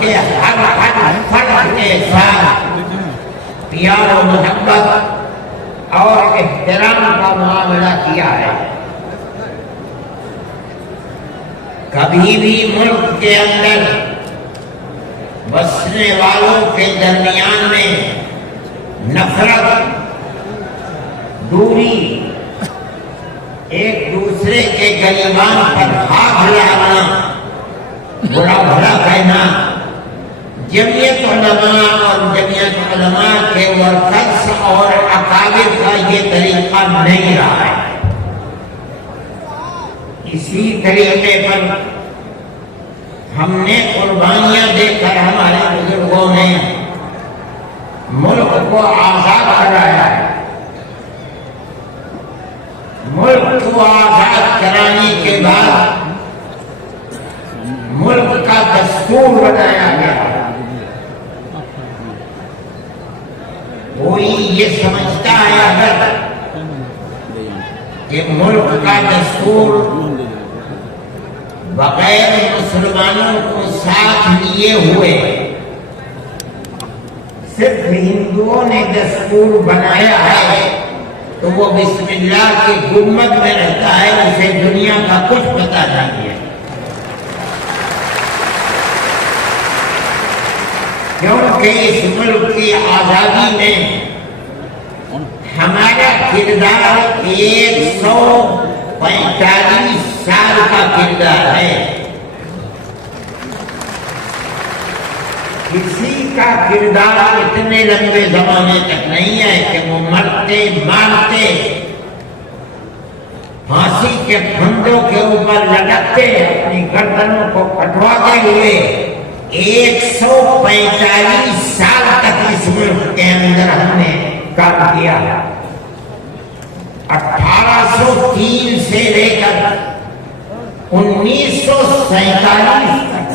کے ہر فرد کے ساتھ پیار و محبت اور احترام کا معاملہ کیا ہے. کبھی بھی ملک کے اندر بسنے والوں کے درمیان میں نفرت، دوری، ایک دوسرے کے گریبان پر ہاتھ لانا، برا بھلا کہنا، جمعیت علماء اور جمعیت علماء کے ورکرز اور اکابر کا یہ طریقہ نہیں رہا ہے. اسی طریقے پر ہم نے قربانیاں دے کر ہمارے بزرگوں نے ملک کو آزاد کرایا ہے. ملک کو آزاد کرانے کے بعد ملک کا دستور بنایا گیا. کوئی یہ سمجھتا ہے اگر کہ ملک کا دستور بغیر مسلمانوں کو ساتھ لیے ہوئے صرف ہندوؤں نے دستور بنایا ہے تو وہ بسم اللہ کی گنبد میں رہتا ہے، اسے دنیا کا کچھ پتہ نہیں ہے. کیونکہ اس ملک کی آزادی میں ہمارا کردار 145 سال کا کردار ہے. کسی کا کردار اتنے لمبے زمانے تک نہیں ہے کہ وہ مرتے مارتے پھانسی کے پھندوں کے اوپر لٹکتے اپنی گردنوں کو کٹواتے ہوئے 145 سال تک اس ملک کے اندر ہم نے کام کیا. 1803 سے لے کر 1947 تک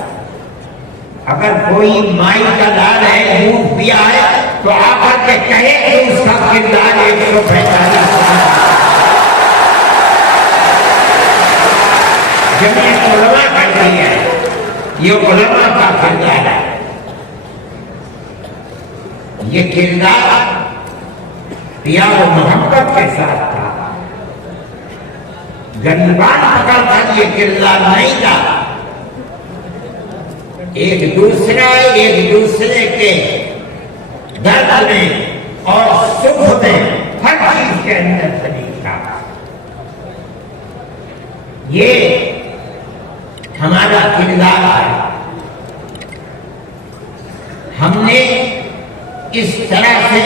اگر کوئی مائی کا لال ہے، دودھ پیا ہے تو آ کر کے کہے کہ اس کا کردار 145 سال. جمعیت علماء کہتی ہے یہ علماء کا کردار ہے. یہ کردار پیار و محبت کے ساتھ تھا. غریبان پکڑ کر یہ کردار نہیں تھا. ایک دوسرے کے درد میں اور سکھ میں ہر چیز کے اندر شریک تھا. یہ ہمارا کردار ہے. ہم نے اس طرح سے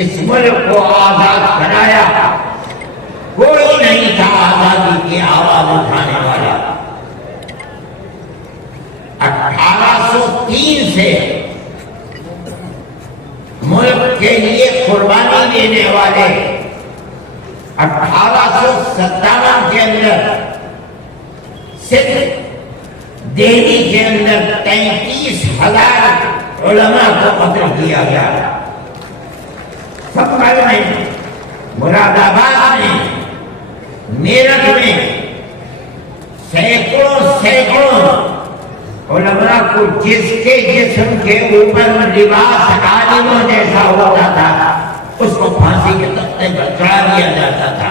اس ملک کو آزاد کرایا. کوئی نہیں تھا آزادی کی آواز اٹھانے والا. 1803 سے ملک کے لیے قربانی دینے والے 1857 کے اندر صرف دہلی کے اندر 33,000 علماء کو قتل کیا گیا. سپر میں، مراد آباد میں، میرٹھ میں سینکڑوں علماء کو جس کے جسم کے اوپر لباس عالموں جیسا ہوتا تھا اس کو پھانسی کے تختے پر چڑھا دیا جاتا تھا.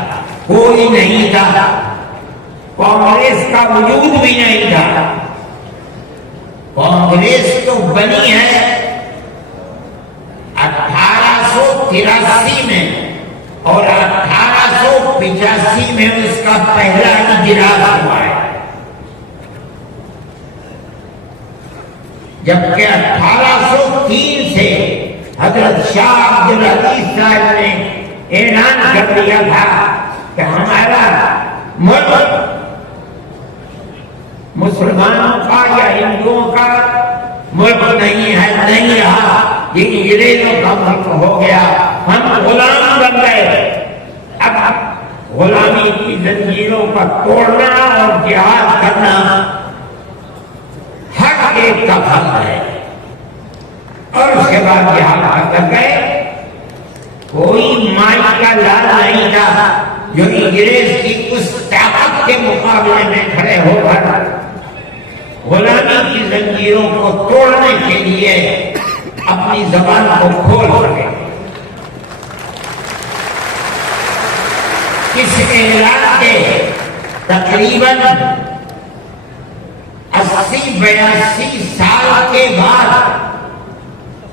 کوئی نہیں تھا. کانگریس کا وجود بھی نہیں تھا. کانگریس تو بنی ہے 1883 میں اور 1885 میں اس کا پہلا اجلاس ہوا ہے. جبکہ 1803 سے حضرت شاہ عبدالعزیز صاحب نے اعلان کر دیا تھا کہ ہمارا ملک مسلمانوں کا یا ہندوؤں کا ملک نہیں ہے، نہیں رہا. یہ انگریزوں کا ملک ہو گیا. ہم غلام بن گئے. اب غلامی کی زنجیروں کا توڑنا اور جہاد کرنا ہر ایک کا حق ہے. اور اس کے بعد جہاد کر گئے. کوئی مائی کا لال نہیں تھا جو انگریز کی اس طاقت کے مقابلے میں کھڑے ہو کر غلامی کی زنجیروں کو توڑنے کے لیے اپنی زبان کو کھول سکے. اس اعلان کے تقریباً 80-82 سال کے بعد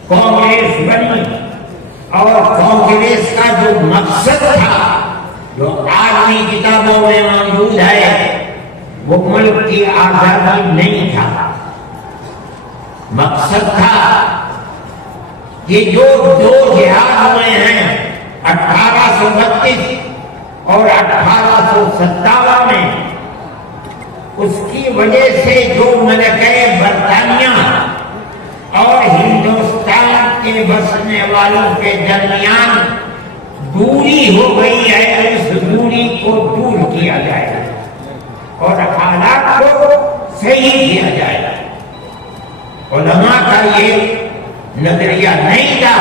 کانگریس بنی اور کانگریس کا جو مقصد تھا جو آدمی کتابوں میں موجود ہے وہ ملک کی آزادی نہیں تھا. مقصد تھا کہ جو دو جہاد ہوئے ہیں 1832 اور 1857 میں اس کی وجہ سے جو ملکہ برطانیہ اور ہندوستان کے بسنے والوں کے درمیان دوری ہو گئی ہے اس دوری کو دور کیا جائے اور حالات کو صحیح کیا جائے. علماء کا یہ نظریہ نہیں تھا.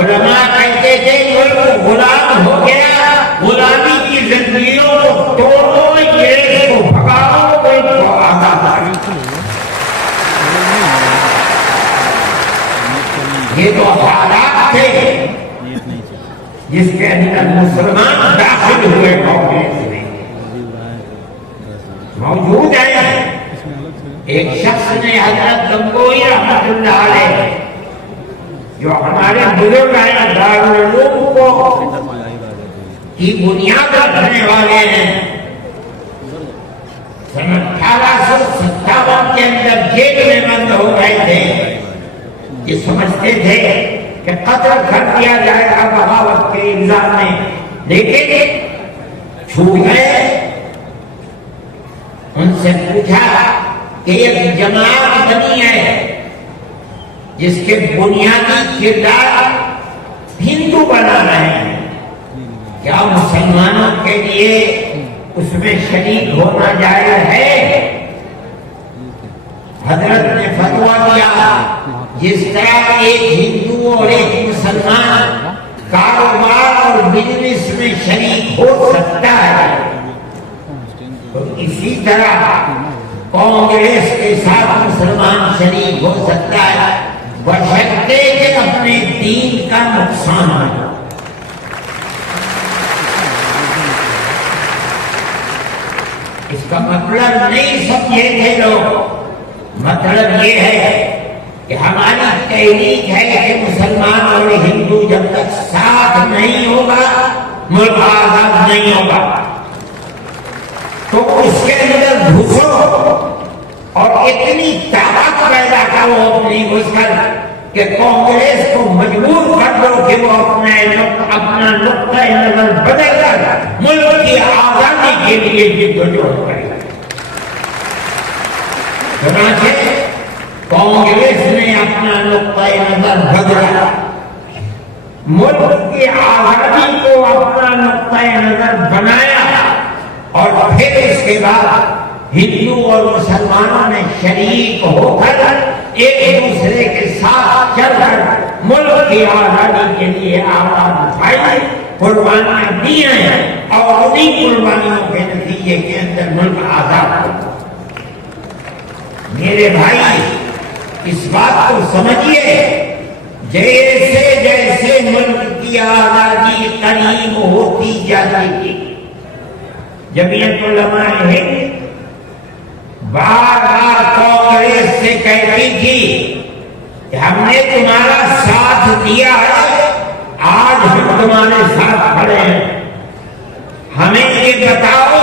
علماء کہتے تھے کوئی غلام ہو گیا غلامی کی زنجیروں کو توڑو انگریز کو بھگاؤ کوئی کو آزاد کرو. یہ تو حالات تھے جس کے اندر مسلمان داخل ہوئے کانگریس میں موجود ہے. ایک شخص نے حضرت گنگوئی رحمت اللہ علیہ جو ہمارے بزرگ ہیں دارالعلوم کو کی بنیاد رکھنے والے ہیں سن 1857 کے اندر جیل میں بند ہو گئے تھے. یہ سمجھتے تھے کہ قتل کر دیا جائے گا بغاوت کے الزام میں لیکن چھوٹ گئے. ان سے پوچھا کہ ایک جماعت بنی ہے جس کے بنیادی کردار ہندو بنا رہے ہیں کیا مسلمانوں کے لیے اس میں شریک ہونا جائز ہے؟ حضرت نے فتویٰ دیا جس طرح ایک ہندو اور ایک مسلمان کاروبار اور بزنس میں شریک ہو سکتا ہے تو اسی طرح کانگریس کے ساتھ مسلمان شریک ہو سکتا ہے بشرطے کہ اپنے دین کا نقصان ہو. اس کا مطلب نہیں سمجھے تھے لوگ. مطلب یہ ہے کہ ہماری تحریک ہے کہ مسلمان اور ہندو جب تک ساتھ نہیں ہوگا ملک آزاد نہیں ہوگا. تو اس کے اندر گھسو اور اتنی طاقت پیدا کرو اپنی گھس کر کہ کانگریس کو مجبور کر دو کہ وہ اپنا نقطہ نظر بدل کر ملک کی آزادی کے لیے جدوجہد کرے. چنانچہ کانگریس نے اپنا نقطہ نظر بدلا ملک کی آزادی کو اپنا نقطہ نظر بنایا اور پھر اس کے بعد ہندو اور مسلمانوں نے شریک ہو کر ایک دوسرے کے ساتھ چل کر ملک کی آزادی کے لیے آواز اٹھائی قربانیاں دی ہیں اور انہی قربانیوں کے نتیجے کے اندر ملک آزاد ہو. میرے بھائی اس بات کو سمجھیے جیسے جیسے ملک کی آزادی قریب ہوتی جاتی تھی جمعیت علماء ہند بار بار کانگریس سے کہتی تھی کہ ہم نے تمہارا ساتھ دیا ہے آج ہم تمہارے ساتھ کھڑے ہیں. ہمیں یہ بتاؤ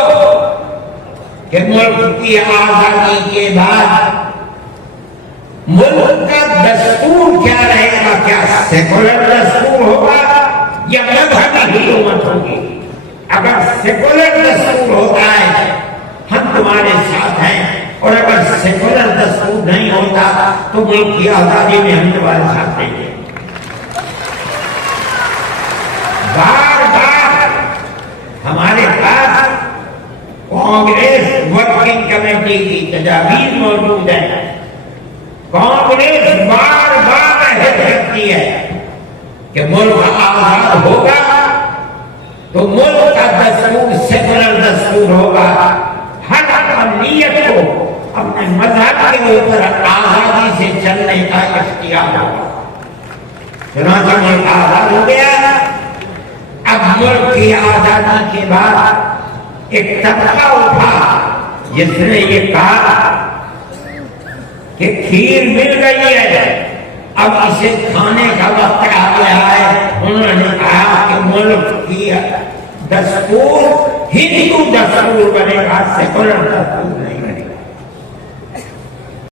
کہ ملک کی آزادی کے بعد ملک کا دستور کیا رہے گا. کیا سیکولر دستور ہوگا یا مذہبی حکومت ہوگی؟ اگر سیکولر دستور ہوتا ہے ہم تمہارے ساتھ ہیں اور اگر سیکولر دستور نہیں ہوتا تو ملک کی آزادی میں ہم تمہارے ساتھ نہیں ہیں. بار بار ہمارے پاس کانگریس ورکنگ کمیٹی کی تجاویز موجود ہے. کانگریس بار بار عہد کرتی ہے کہ ملک آزاد ہوگا تو ملک کا دستور سیکولر دستور ہوگا. ہر اقلیت کو اپنے مذہب کے اوپر آزادی سے چلنے کا اختیار ہوا۔ چنانچہ ملک آزاد ہو گیا۔ اب ملک کی آزادی کے بعد ایک طبقہ اٹھا جس نے یہ کہا کہ کھیر مل گئی ہے، اب اسے کھانے کا وقت آ گیا ہے۔ انہوں نے کہا کہ ملک کی دستور ہندو دستور بنے گا، سیکولر دستور نہیں۔